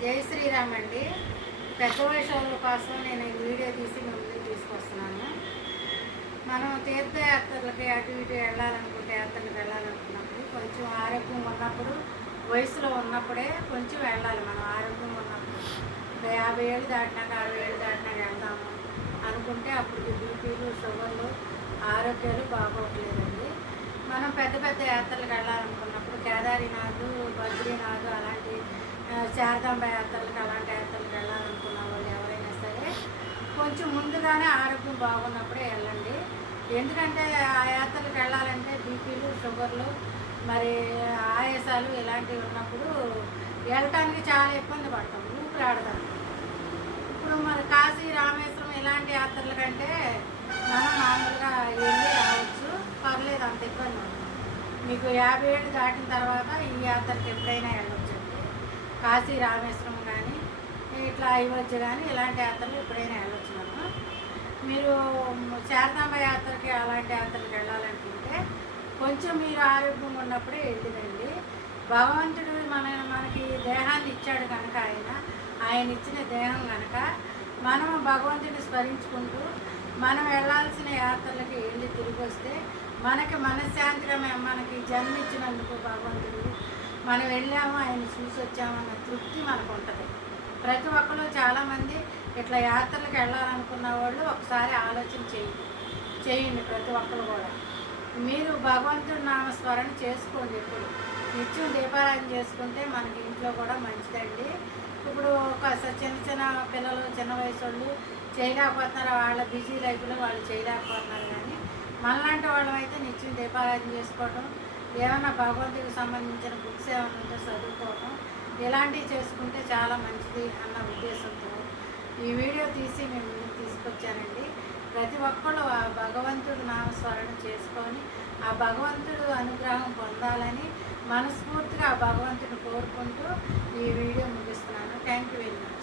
జై శ్రీరామ్ అండి. పెద్ద వయసుల కోసం నేను ఈ వీడియో తీసి ముందుకు తీసుకొస్తున్నాను. మనం తీర్థయాత్రలకి అటు ఇటు వెళ్ళాలనుకుంటే యాత్రలకు వెళ్ళాలనుకున్నప్పుడు కొంచెం ఆరోగ్యం ఉన్నప్పుడు, వయసులో ఉన్నప్పుడే కొంచెం వెళ్ళాలి. మనం ఆరోగ్యం ఉన్నప్పుడు 50 ఏళ్ళు దాటినాక 60 ఏళ్ళు దాటినాక వెళ్దాము అనుకుంటే అప్పుడు బీపీలు, షుగర్లు, ఆరోగ్యాలు బాగోట్లేదండి. మనం పెద్ద పెద్ద యాత్రలకు వెళ్ళాలనుకున్నప్పుడు కేదారినాథ్, బద్రీనాథ్ అలాంటి శారదాంబ యాత్రలకు అలాంటి యాత్రలకు వెళ్ళాలనుకున్న వాళ్ళు ఎవరైనా సరే కొంచెం ముందుగానే ఆరోగ్యం బాగున్నప్పుడే వెళ్ళండి. ఎందుకంటే ఆ యాత్రలకు వెళ్ళాలంటే బీపీలు, షుగర్లు, మరి ఆయాసాలు ఇలాంటివి ఉన్నప్పుడు వెళ్ళటానికి చాలా ఇబ్బంది పడతాం, ఊపిరాడదాం. ఇప్పుడు మరి కాశీ, రామేశ్వరం ఇలాంటి యాత్రల కంటే మనం మామూలుగా వెళ్ళి రావచ్చు, పర్లేదు, అంత ఇబ్బంది ఉండదు. మీకు 50 ఏళ్ళు దాటిన తర్వాత ఈ యాత్రకి ఎప్పుడైనా వెళ్ళొచ్చండి. కాశీ, రామేశ్వరం కానీ ఇట్లా అయోధ్య కానీ ఇలాంటి యాత్రలు ఎప్పుడైనా వెళ్ళొచ్చు. మనం మీరు శారదాంబ యాత్రకి అలాంటి యాత్రలకు వెళ్ళాలనుకుంటే కొంచెం మీరు ఆరోగ్యంగా ఉన్నప్పుడే వెళ్ళిరండి. భగవంతుడు మనకి దేహాన్ని ఇచ్చాడు కనుక ఆయన ఇచ్చిన దేహం కనుక మనం భగవంతుని స్మరించుకుంటూ మనం వెళ్ళాల్సిన యాత్రలకి వెళ్ళి తిరిగి వస్తే మనకి మనశ్శాంతిగా మనకి జన్మించినందుకు భగవంతుడు మనం వెళ్ళాము, ఆయన చూసి వచ్చామన్న తృప్తి మనకు ఉంటుంది. ప్రతి ఒక్కరు చాలామంది ఇట్లా యాత్రలకు వెళ్ళాలనుకున్న వాళ్ళు ఒకసారి ఆలోచన చేయండి. ప్రతి ఒక్కరు కూడా మీరు భగవంతుడి నామస్మరణ చేసుకోండి. ఎప్పుడు నిత్యం దీపారాధన చేసుకుంటే మనకి ఇంట్లో కూడా మంచిదండి. ఇప్పుడు ఒక చిన్న పిల్లలు, చిన్న వయసు వాళ్ళు చేయలేకపోతున్నారు, వాళ్ళ బిజీ లైఫ్లో వాళ్ళు చేయలేకపోతున్నారు. కానీ మనలాంటి వాళ్ళం అయితే నిత్యం దీపారాధన చేసుకోవటం, ఏమైనా భగవంతుడికి సంబంధించిన బుక్స్ ఏమైనా ఉంటే చదువుకోవటం, ఇలాంటివి చేసుకుంటే చాలా మంచిది అన్న ఉద్దేశంతో ఈ వీడియో తీసి మేము ముందుకు తీసుకొచ్చానండి. ప్రతి ఒక్కళ్ళు ఆ భగవంతుడు నామస్మరణ చేసుకొని ఆ భగవంతుడు అనుగ్రహం పొందాలని మనస్ఫూర్తిగా ఆ భగవంతుడిని కోరుకుంటూ ఈ వీడియో ముగిస్తున్నాను. Thank you very much.